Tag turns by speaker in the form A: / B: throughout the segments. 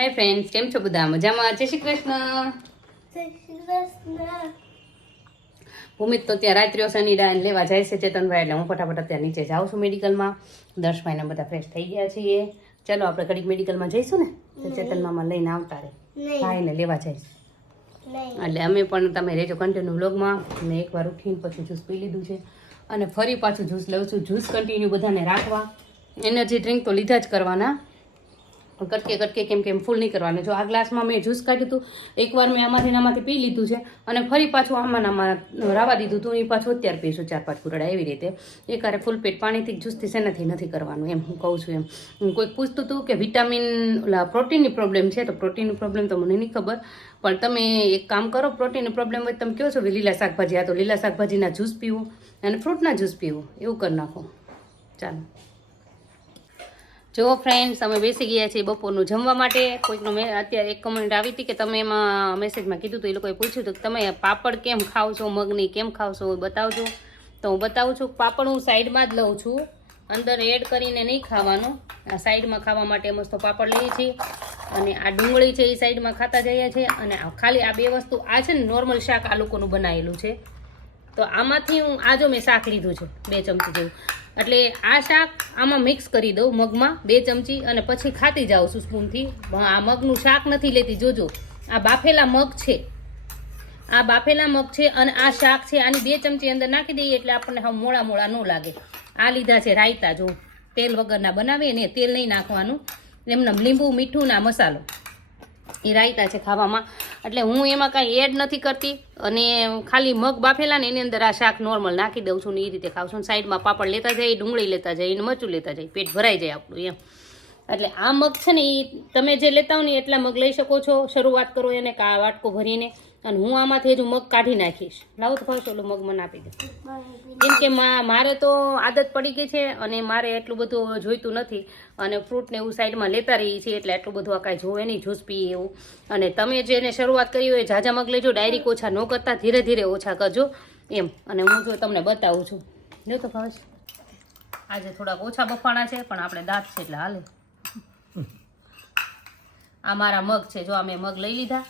A: Hi friends કેમ છો બધા? મજામાં? જય શ્રી કૃષ્ણ. ભૂમિત તો ત્યાં રાત્રિઓ શનિદાન લેવા જાય છે ચેતનભાઈ એટલે હું ફટાફટ ત્યાં નીચે જાઉં છું મેડિકલમાં. દર્શભાઈને બધા ફ્રેશ થઈ ગયા છીએ. ચલો આપણે ઘડીક મેડિકલમાં જઈશું ને? તો ચેતન મામા લઈને આવતા રહે. ભાઈને લેવા જાય એટલે અમે પણ તમે રહેજો કન્ટિન્યુ વ્લોગમાં મેં એકવાર ઉઠીને પછી જ્યુસ પી લીધું છે. અને ફરી પાછું જ્યુસ લઉં છું. જ્યુસ કન્ટિન્યુ બધાને રાખવા. એનર્જી ડ્રિંક તો લીધા જ કરવાના. કટકે કટકે કેમ કેમ ફૂલ નહીં કરવાનું જો આ ગ્લાસમાં મેં જ્યુસ કાઢ્યું હતું, એકવાર મેં આમાંથી આમાંથી પી લીધું છે અને ફરી પાછું આમાં આમાં રાવા દીધું હતું એ પાછું અત્યારે પીશું ચાર પાંચ કુરડા એવી રીતે. એકારે ફૂલ પેટ પાણીથી જ્યુસથી શેનાથી નથી કરવાનું એમ હું કહું છું એમ. કોઈક પૂછતું હતું કે વિટામિન, ઓલા પ્રોટીનની પ્રોબ્લેમ છે તો પ્રોટીનની પ્રોબ્લેમ તો મને નહીં ખબર. પણ તમે એક કામ કરો, પ્રોટીનની પ્રોબ્લેમ હોય તમે કહો છો કે લીલા શાકભાજી, આ તો લીલા શાકભાજીના જ્યુસ પીવો અને ફ્રૂટના જ્યુસ પીવો, એવું કરી નાખો. ચાલો. જો ફ્રેન્ડ્સ અમે બેસી ગયા છીએ બપોરનું જમવા માટે. કોઈકનો મેં અત્યારે એક કમેન્ટ આવી હતી કે તમે એમાં મેસેજમાં કીધું હતું, એ લોકોએ પૂછ્યું હતું કે તમે પાપડ કેમ ખાવ છો, મગની કેમ ખાવ છો, બતાવજો. તો હું બતાવું છું પાપડ હું સાઈડમાં જ લઉં છું. અંદર એડ કરીને નહીં ખાવાનું. આ સાઈડમાં ખાવા માટે મસ્ત પાપડ લઈએ છીએ. અને આ ડુંગળી છે એ સાઈડમાં ખાતા જઈએ છીએ. અને ખાલી આ બે વસ્તુ, આ છે ને નોર્મલ શાક આ લોકોનું બનાવેલું છે. તો આમાંથી હું આ જો મેં શાક લીધું છે, બે ચમચી જેવું. એટલે આ શાક આમાં મિક્સ કરી દઉં મગમાં બે ચમચી અને પછી ખાતી જાઉં છું સ્પૂનથી આ મગનું શાક નથી લેતી, જોજો. આ બાફેલા મગ છે. આ બાફેલા મગ છે અને આ શાક છે. આની બે ચમચી અંદર નાખી દઈએ એટલે આપણને હવે મોળા મોળા ન લાગે. આ લીધા છે રાયતા, જો. તેલ વગરના બનાવીએ ને તેલ નહીં નાખવાનું. એમને લીંબુ, મીઠું ના મસાલો. એ રાયતા છે ખાવામાં. એટલે હું એમાં કાંઈ એડ નથી કરતી. અને ખાલી મગ બાફેલા ને એની અંદર આ શાક નોર્મલ નાખી દઉં છું ને એ રીતે ખાઉં છું. સાઈડમાં પાપડ લેતા જાય, ડુંગળી લેતા જાય, ને મરચું લેતા જાય. પેટ ભરાઈ જાય આપણું એમ. એટલે આ મગ છે ને એ તમે જે લેતા હો ને એટલા મગ લઈ શકો છો. શરૂઆત કરો એને કા વાટકો ભરીને અને હું આમાંથી હજુ મગ કાઢી નાખીશ. લાવો તો ભાઈ ઓલું મગ મને આપી દે. કેમ કે મારે તો આદત પડી ગઈ છે અને મારે એટલું બધું જોઈતું નથી. અને ફ્રૂટને એવું સાઈડમાં લેતા રહીએ છીએ એટલે એટલું બધું આ કાંઈ જોવે નહીં જ્યુસ પીએ એવું. અને તમે જેને શરૂઆત કરી હોય ઝાઝા મગ લેજો ડાયરેક્ટ ઓછા ન કરતા, ધીરે ધીરે ઓછા કરજો. એમ. અને હું જો તમને બતાવું છું. જો તો ભાવેશ. આજે થોડાક ઓછા બફાણા છે, પણ આપણે દાંત છે એટલે હાલે. આ મારા મગ છે, જો અમે મગ લઈ લીધા.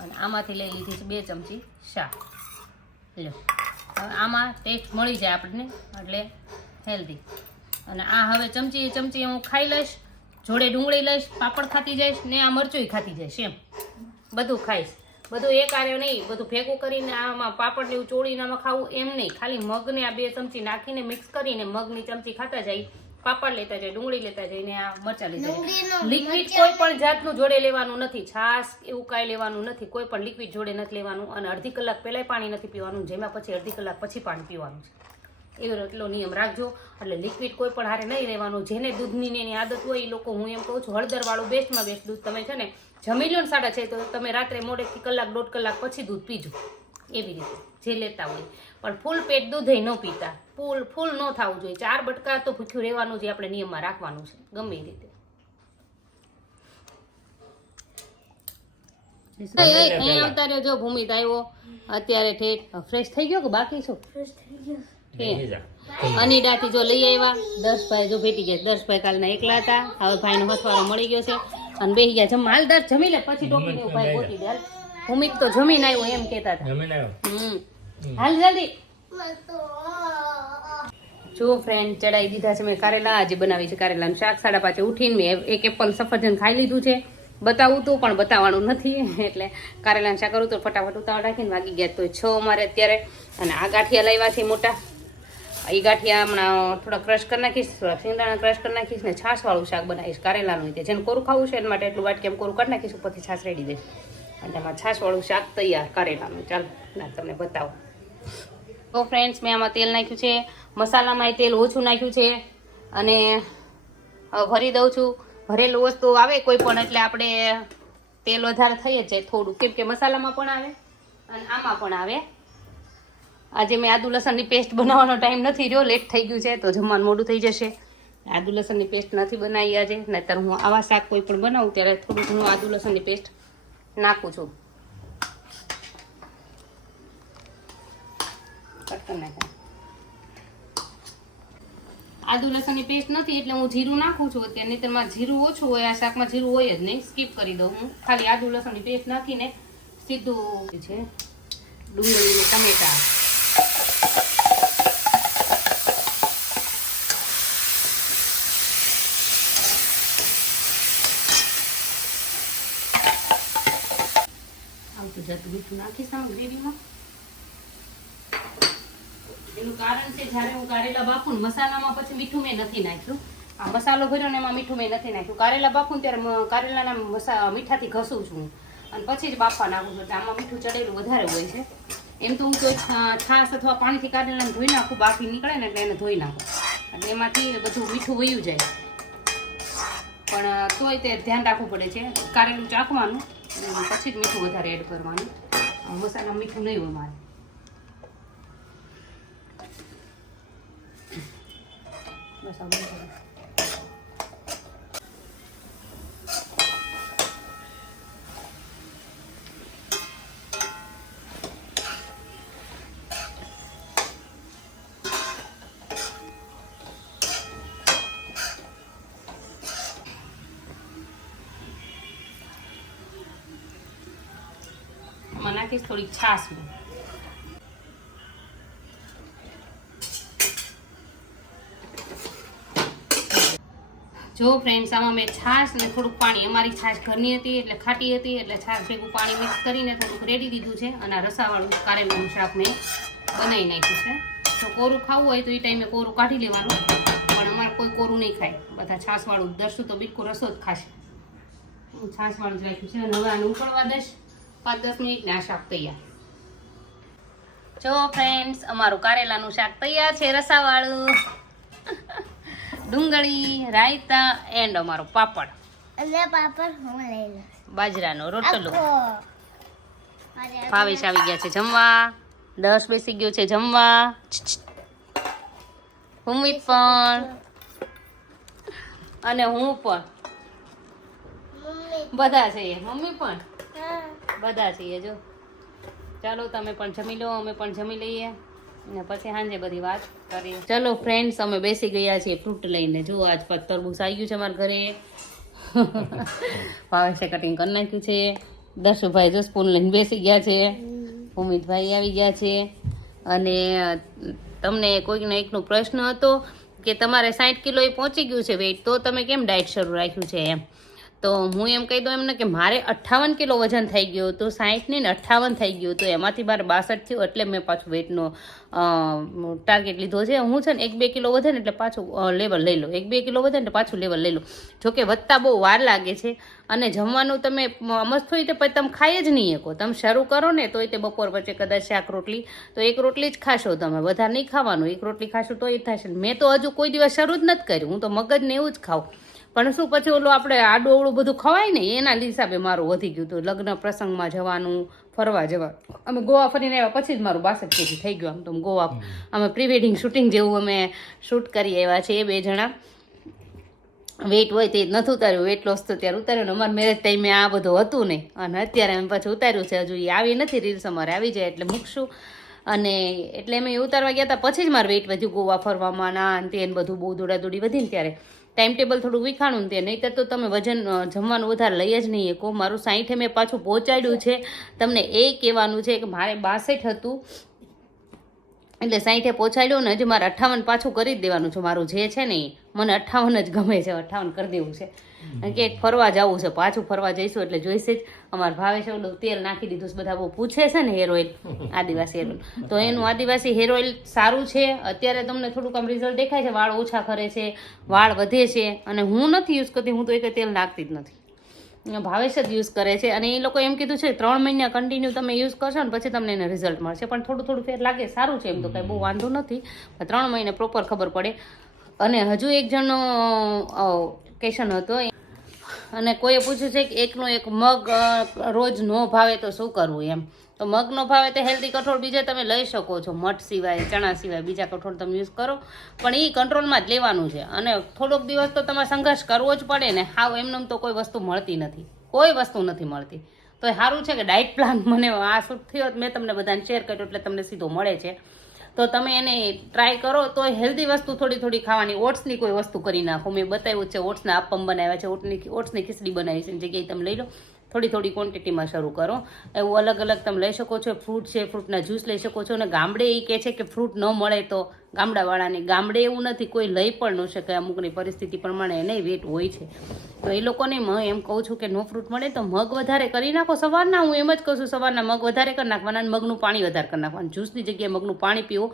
A: અને આમાંથી લઈ લીધી બે ચમચી શાક. લ્યો. હવે આમાં ટેસ્ટ મળી જાય આપણને, એટલે હેલ્ધી અને આ હવે ચમચી ચમચી હું ખાઈ લઈશ, જોડે ડુંગળી લઈશ, પાપડ ખાતી જઈશ, ને આ મરચુંય ખાતી જઈશ, એમ. બધું ખાઈશ. બધું એક આર્યો નહીં, બધું ભેગું કરીને આમાં પાપડ ને એવું ચોળીને આમાં ખાવું એમ નહીં. ખાલી મગને આ બે ચમચી નાખીને મિક્સ કરીને મગની ચમચી ખાતા જાય. પાપડ લેતા જાય ડુંગળી લેતા જાય ને આ મરચા લેતા જાય. લિક્વિડ કોઈ પણ જાતનું જોડે લેવાનું નથી છાશ એવું કાંઈ લેવાનું નથી કોઈ પણ લિક્વિડ જોડે નથી લેવાનું અને અડધી કલાક પહેલાંય પાણી નથી પીવાનું જેમાં પછી અડધી કલાક પછી પાણી પીવાનું છે. એવો એટલો નિયમ રાખજો એટલે લિક્વિડ કોઈ પણ હારે નહીં રહેવાનું જેને દૂધની ને એની આદત હોય એ લોકો હું એમ કહું છું હળદરવાળું બેસ્ટમાં બેસ્ટ દૂધ. તમે છે ને જમી લો ને સાડા છે તો તમે રાત્રે મોડેથી કલાક દોઢ કલાક પછી દૂધ પીજો એવી રીતે જે લેતા હોય. પણ ફૂલ પેટ દૂધ ન પીતા. ફૂલ ફૂલ ન થવું જોઈએ. ચાર બટકા તો ભૂખ્યું રહેવાનું જે આપણે નિયમમાં રાખવાનું છે. ગમે એ રીતે. અહીંયા જો ભૂમિત આવ્યો અત્યારે ઠેઠ ફ્રેશ થઈ ગયો કે બાકી શું? ફ્રેશ થઈ ગયો. કે જો. લઈ આવ્યા. દર્શભાઈ જો ભેટી ગયા. દર્શભાઈ કાલના એકલા હતા. હવે ભાઈનો હસવારો મળી ગયો છે. અને બેહી ગયા. જમ હાલ દર્શ જમી લે. પછી ટોપીને ભાઈ ગોતી દે. હાલ. ભૂમિક તો જમીન આવ્યો એમ કહેતા હતા.
B: હમ.
A: હાલ જલ્દી. જો ફ્રેન્ડ ચડાઈ દીધા છે મેં કારેલા આજે બનાવી છે કારેલાનું શાક. સાડા પાંચે ઉઠીને મેં એક એપલ સફરજન ખાઈ લીધું છે. બતાવું તો પણ બતાવવાનું નથી એટલે કારેલાનું શાક કરું તો ફટાફટ ઉતાવળ રાખીને વાગી ગયા તો છ અમારે અત્યારે. અને આ ગાંઠિયા લાવ્યા છે મોટા. એ ગાંઠિયા હમણાં થોડા ક્રશ કરી નાખીશ થોડા સિંગદાણા ક્રશ કરી નાખીશ ને છાશવાળું શાક બનાવીશ કારેલાનું તે જેને કોરું ખાવું છે એના માટે એટલું વાટકી એમ કોરું કરી નાખીશ ઉપરથી છાશ રેડી દઈશ. અને એમાં છાશવાળું શાક તૈયાર કારેલાનું. ચાલો ના તમને બતાવો. તો ફ્રેન્ડ્સ મેં આમાં તેલ નાખ્યું છે. મસાલામાં તેલ ઓછું નાખ્યું છે. અને ભરી દઉં છું. ભરેલું વસ્તુ આવે કોઈ પણ, એટલે આપણે તેલ વધારે થઈ જ જાય થોડું. કેમ કે મસાલામાં પણ આવે અને આમાં પણ આવે. આજે મેં આદુ લસણની પેસ્ટ બનાવવાનો ટાઈમ નથી રહ્યો લેટ થઈ ગયું છે, તો જમવાનું મોડું થઈ જશે. આદુ લસણની પેસ્ટ નથી બનાવી આજે. નહીતર હું આવા શાક કોઈ પણ બનાવું, ત્યારે થોડુંક હું આદુ લસણની પેસ્ટ નાખું છું. કરી નાખાય આદુ લસણની પેસ્ટ નથી, એટલે હું જીરું નાખું છું અત્યારે. નહીં તેમાં જીરું ઓછું હોય, આ શાકમાં જીરું હોય જ નહીં. સ્કીપ કરી દઉં હું. ખાલી આદુ લસણની પેસ્ટ નાખીને સીધું છે ડુંગળી ટમેટા. આવતું જતું મીઠું નાખીશ આમાં ગ્રેવીમાં. એનું કારણ છે, જ્યારે હું કારેલા બાફું મસાલામાં પછી મીઠું મેં નથી નાખ્યું. આ મસાલો ભર્યો ને એમાં મીઠું મેં નથી નાખ્યું. કારેલા બાફું ત્યારે કારેલાના મસા, મીઠાથી ઘસું છું. અને પછી જ બાફવા નાખું છું આમાં મીઠું ચડેલું વધારે હોય છે. એમ તો હું કોઈ છાશ અથવા પાણીથી કારેલાને ધોઈ નાખું બાકી નીકળે ને એટલે એને ધોઈ નાખું. એટલે એમાંથી બધું મીઠું વયું જાય. પણ તોય તે ધ્યાન રાખવું પડે છે. કારેલું ચાખવાનું પછી જ મીઠું વધારે એડ કરવાનું. મસાલા મીઠું નહીં હોય મારે. બસ આ બંધ કરો. આમાં નાખીશ થોડીક છાશ હું જો ફ્રેન્ડ્સ આમાં મેં છાશ ને થોડુંક પાણી, અમારી છાશ ઘરની હતી, એટલે ખાટી હતી, એટલે છાશ ભેગું પાણી મિક્સ કરીને થોડુંક રેડી દીધું છે અને રસાવાળું કારેલાનું શાક મેં બનાવી નાખ્યું છે. જો કોરું ખાવું હોય તો એ ટાઈમે કોરું કાઢી લેવાનું, પણ અમારે કોઈ કોરું નહીં ખાય. બધા છાશવાળું દરશું તો બિલકુલ રસો જ ખાશે. છાશવાળું જ રાખ્યું છે અને હવે આને ઉકળવા દઈશ. પાંચ દસ મિનિટ ને આ શાક તૈયાર. જો ફ્રેન્ડ્સ અમારું કારેલાનું શાક તૈયાર છે રસાવાળું. ડુંગળી રાયતા એન્ડ અમારો પાપડ.
C: અને પાપડ હું લઈ લઉં.
A: બાજરાનો રોટલો ભાવેશ આવી ગયા છે જમવા. દસ બેસી ગયો છે જમવા. ભૂમિત પણ. અને હું પણ. બધા છીએ મમ્મી પણ? બધા છીએ જો. ચાલો તમે પણ જમી લો અમે પણ જમી લઈએ. ને પછી સાંજે બધી વાત કરીએ. ચલો ફ્રેન્ડ્સ અમે બેસી ગયા છીએ ફ્રૂટ લઈને. જો આજ પાછું તરબૂચ આવી ગયું છે અમારા ઘરે. ભાવેશે કટિંગ કરી નાખ્યું છે. દર્શુભાઈ જો સ્પૂન લઈને બેસી ગયા છે. ઉમિતભાઈ આવી ગયા છે. અને તમને કોઈકને એકનો પ્રશ્ન હતો કે તમારે સાઠ કિલોએ પહોંચી ગયું છે વેઇટ તો તમે કેમ ડાયટ શરૂ રાખ્યું છે એમ? તો હું એમ કહી દઉં એમને કે મારે અઠ્ઠાવન કિલો વજન થઈ ગયું હતું સાઠ ને અઠ્ઠાવન થઈ ગયું હતું. એમાંથી મારે બાસઠ થયું એટલે મેં પાછું વેટનો ટાર્ગેટ લીધો છે. હું છે ને એક બે કિલો વધે ને એટલે પાછું લેવલ લઈ લો એક બે કિલો વધે ને પાછું લેવલ લઈ લો જોકે વધતા બહુ વાર લાગે છે અને જમવાનું તમે મસ્ત હોય તો પછી તમે ખાઈ જ નહીં શકો. તમે શરૂ કરો ને તોય તે બપોર વચ્ચે કદાચ શાક રોટલી, તો એક રોટલી જ ખાશો તમે. વધારે નહીં ખાવાનું. એક રોટલી ખાશો તો એ થશે. મેં તો હજુ કોઈ દિવસ શરૂ જ નથી કર્યું હું તો મગજને એવું જ ખાઉં. પણ શું પછી ઓલું આપણે આડું અવળું બધું ખવાય ને, એના હિસાબે મારું વધી ગયું હતું લગ્ન પ્રસંગમાં જવાનું, ફરવા જવાનું અમે ગોવા ફરીને આવ્યા પછી જ મારું બાસઠ કેજી થઈ ગયું આમ તો ગોવા. અમે પ્રી વેડિંગ શૂટિંગ જેવું અમે શૂટ કરી આવ્યા છીએ બે જણા. વેટ હોય તે નથી ઉતાર્યું. વેટ લોસ તો ત્યારે ઉતાર્યું અમારે મેરેજ ટાઈમે આ બધું હતું નહીં. અને અત્યારે અમે પછી ઉતાર્યું છે. હજુ એ આવી નથી. રીલ્સ અમારે આવી જાય એટલે મૂકશું. અને એટલે અમે ઉતારવા ગયા હતા પછી જ મારું વેઇટ વધ્યું ગોવા ફરવામાં ના તે બધું, બહુ દોડાદોડી વધી ને ત્યારે. ટાઈમ ટેબલ થોડું વિખાણું ને તે નહીં તો તમે વજન જમવાનું વધારે લઈ જ નહીં કહો મારું સાઠે મેં પાછું પહોંચાડ્યું છે. તમને એ કહેવાનું છે કે મારે બાસઠ હતું. એટલે સાહીઠે પહોંચાડ્યો ને હજી મારે અઠ્ઠાવન પાછું કરી જ દેવાનું છે. મારું જે છે ને મને અઠ્ઠાવન જ ગમે છે, અઠ્ઠાવન કરી દેવું છે. કારણ કે એક ફરવા જવું છે, પાછું ફરવા જઈશું એટલે જોઈશે જ. અમારા ભાવે છે ઓલું તેલ નાખી દીધું છે, બધા બહુ પૂછે છે ને હેર ઓઇલ આદિવાસી હેર ઓઇલ તો એનું આદિવાસી હેર ઓઇલ સારું છે. અત્યારે તમને થોડુંક આમ રિઝલ્ટ દેખાય છે, વાળ ઓછા ખરે છે, વાળ વધે છે. અને હું નથી યુઝ કરતી, હું તો એક તેલ નાખતી જ નથી. ભાવેશ જ યુઝ કરે છે. અને એ લોકો એમ કીધું છે, ત્રણ મહિના કન્ટિન્યુ તમે યુઝ કરશો ને પછી તમને એને રિઝલ્ટ મળશે. પણ થોડું થોડું ફેર લાગે, સારું છે એમ તો, કાંઈ બહુ વાંધો નથી. ત્રણ મહિને પ્રોપર ખબર પડે. અને હજુ એક જણનો ક્વેશન હતો અને કોઈએ પૂછ્યું છે કે એકનો એક મગ રોજ ન ભાવે તો શું કરવું એમ? તો મગ ન ભાવે તો હેલ્ધી કઠોળ બીજા તમે લઈ શકો છો, મઠ સિવાય, ચણા સિવાય, બીજા કઠોળ તમે યુઝ કરો. પણ એ કંટ્રોલમાં જ લેવાનું છે. અને થોડોક દિવસ તો તમારે સંઘર્ષ કરવો જ પડે ને, હાવ એમને તો કોઈ વસ્તુ મળતી નથી. કોઈ વસ્તુ નથી મળતી. તો સારું છે કે ડાયટ પ્લાન મને આ શૂટ થયો, મેં તમને બધાને શેર કર્યો એટલે તમને સીધો મળે છે. તો તમે એને ટ્રાય કરો તો હેલ્ધી વસ્તુ થોડી થોડી ખાવાની. ઓટ્સની કોઈ વસ્તુ કરી નાખો. મેં બતાવ્યું છે, ઓટ્સના આપમ બનાવ્યા છે. ઓટની ઓટ્સની ખીચડી બનાવી છે જગ્યાએ તમે લઈ લો. થોડી થોડી ક્વોન્ટિટીમાં શરૂ કરો. એવું અલગ અલગ તમે લઈ શકો છો ફ્રૂટ છે ફ્રૂટના જ્યુસ લઈ શકો છો અને ગામડે એ કહે છે કે ફ્રૂટ ન મળે તો ગામડાવાળાને, ગામડે એવું નથી, કોઈ લઈ પણ ન શકે, અમુકની પરિસ્થિતિ પ્રમાણે એને વેટ હોય છે. તો એ લોકોને હું એમ કહું છું કે નો ફ્રૂટ મળે તો મગ વધારે કરી નાખો સવારના, હું એમ જ કહું છું સવારના મગ વધારે કરી નાખવાના અને મગનું પાણી વધારે કરી નાખવાનું. જ્યુસની જગ્યાએ મગનું પાણી પીવો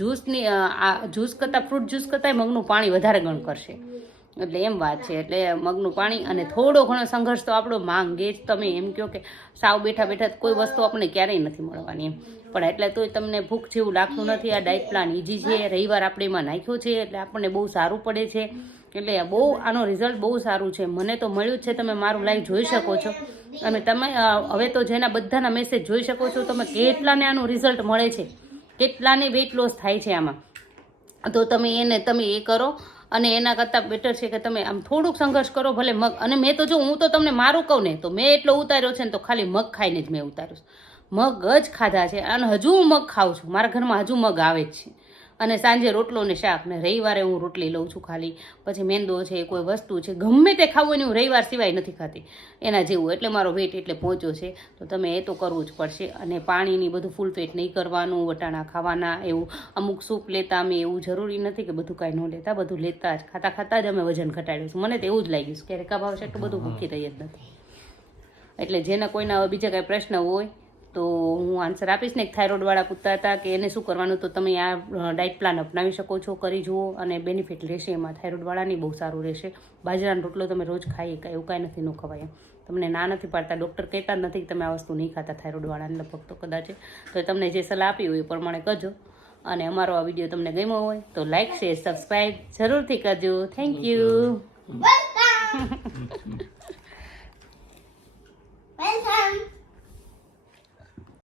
A: જ્યુસની આ જ્યુસ કરતાં ફ્રૂટ જ્યુસ કરતાં મગનું પાણી વધારે ગણ કરશે. એટલે એમ વાત છે, એટલે મગનું પાણી અને થોડો ઘણો સંઘર્ષ તો આપણો માંગે જ. તમે એમ કહો કે સાવ બેઠા બેઠા કોઈ વસ્તુ આપણને ક્યારેય નથી મળવાની. એમ પણ એટલે તોય તમને ભૂખ જેવું લાગતું નથી. આ ડાયટ પ્લાન ઇઝી છે. રવિવાર આપણે એમાં નાખ્યો છે, એટલે આપણને બહુ સારું પડે છે. એટલે બહુ, આનો રિઝલ્ટ બહુ સારું છે. મને તો મળ્યું જ છે, તમે મારું લાઈવ જોઈ શકો છો. અને તમે હવે તો જેના બધાના મેસેજ જોઈ શકો છો, તમે કેટલાને આનું રિઝલ્ટ મળે છે? કેટલાને વેઇટ લોસ થાય છે આમાં? તો તમે એને, તમે એ કરો. અને એના કરતાં બેટર છે કે તમે આમ થોડુંક સંઘર્ષ કરો, ભલે મગ અને મેં તો જો હું તો તમને મારું કહું ને, તો મેં એટલો ઉતાર્યો છે ને, તો ખાલી મગ ખાઈને જ મેં ઉતાર્યો છે. મગ જ ખાધા છે અને હજુ હું મગ ખાઉં છું. મારા ઘરમાં હજુ મગ આવે જ છે. અને સાંજે રોટલો ને શાક ને રવિવારે હું રોટલી લઉં છું ખાલી. પછી મેંદો છે, કોઈ વસ્તુ છે, ગમે તે ખાવું એની હું રવિવાર સિવાય નથી ખાતી. એના જેવું, એટલે મારો વેટ એટલે પહોંચ્યો છે. તો તમે એ તો કરવું જ પડશે. અને પાણીની બધું ફૂલ પેટ નહીં કરવાનું, વટાણા ખાવાના એવું. અમુક સૂપ લેતા અમે એવું જરૂરી નથી કે બધું કાંઈ ન લેતા, બધું લેતા જ. ખાતા ખાતા જ અમે વજન ઘટાડ્યું છું. મને તો એવું જ લાગ્યું છે કે રેખા ભાવ છે, એટલું બધું ભૂખી થઈ જ નથી. એટલે જેના કોઈના બીજા કાંઈ પ્રશ્ન હોય તો હું આન્સર આપીશ ને એક થાઇરોઇડવાળા પૂછતા હતા કે એને શું કરવાનું તો તમે આ ડાયટ પ્લાન અપનાવી શકો છો કરી જુઓ અને બેનિફિટ રહેશે એમાં. થાઇરોઇડવાળાની બહુ સારું રહેશે. બાજરાનો રોટલો તમે રોજ ખાઈ કાંઈ એવું કાંઈ નથી ન ખવાય. એમ તમને ના નથી પાડતા ડૉક્ટર કહેતા જ નથી કે તમે આ વસ્તુ નહીં ખાતા થાઇરોઇડવાળાને લગભગ તો કદાચ. તો તમને જે સલાહ આપી હોય એ પ્રમાણે કરજો. અને અમારો આ વીડિયો તમને ગમ્યો હોય તો લાઇક શેર સબસ્ક્રાઈબ જરૂરથી કરજો. Thank you.